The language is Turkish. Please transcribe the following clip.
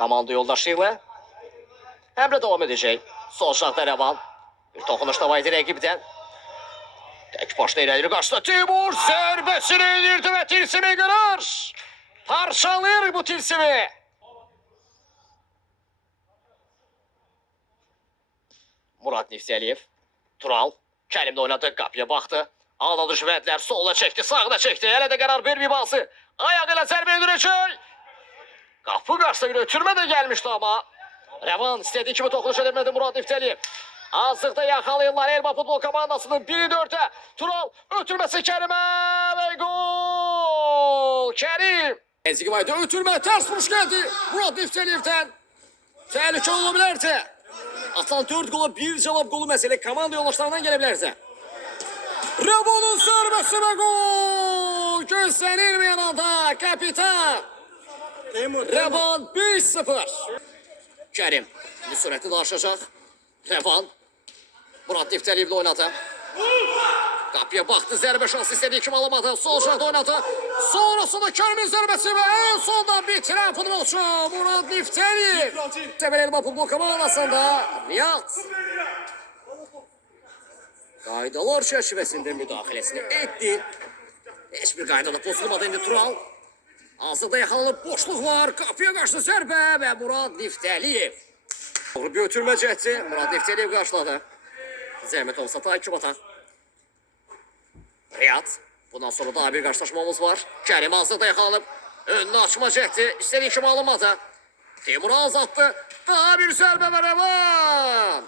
Komanda yoldaşıyla. Emre devam edecek. Sol şartta Revan. Bir tokunuş da var rakibden. Tek başına ileri karşıda Timur. Zərbəsini indirdi ve tilsimi kırar. Parçalır bu tilsimi. Murat Nifsəliyev. Tural. Kərimdə oynadı. Qapıya baxdı. Aldı düşmədilər. Sola çəkdi. Sağda çəkdi. Hələ də qərar verməyib alsı. Ayağıyla zərbə indirəcək. Qapı qarşısına ötürmə də gəlmişdi ama. Revan istediği kimi tokunuş edilmedi Murat Nifsəliyev. Azlıqda yaxalayırlar Elba futbol komandasının 1-4'e. Tural ötürməsi Kərimə ve gol. Kərim. Ezgi Vayda ötürmə ters vuruş geldi. Murat Nifsəliyevdən. Təhlükə olabilirdi. Atılan 4 gola bir cevap golü mesele komanda yoldaşlarından gelebilirdi. Revan'ın zərbesi ve gol. Gözlenilmeyen anda kapitan. Revan 5-0. Kerim bu sürəti daşacaq. Revan Murat Nifsəliyevlə oynadı. Qapıya baxdı, zərbə şansı istediği kimi alamadı. Sol şartda oynadı. Sonrasında Kerim'in zərbəsi ve en sonda bitiren futbolçu Murat Nifsəliyev. Sevel Elba futbol komandasında Riyad. Qaydalar çerçevesinde müdahalesini etti. Hiçbir qaydada pozulmadı indi Tural. Hazırda yakalanıp boşluk var. Kapıya karşı zərbə ve Murat Nifsəliyev. Doğru bir ötürmə cəhdi. Murat Nifsəliyev qarşıladı. Zəhmət olsa takip atan. Riyad. Bundan sonra daha bir karşılaşmamız var. Kerim hazırda yakalanıp önünü açma cəhdi. İstediği kimi alınmadı. Timur azalttı. Daha bir zərbə və Revan.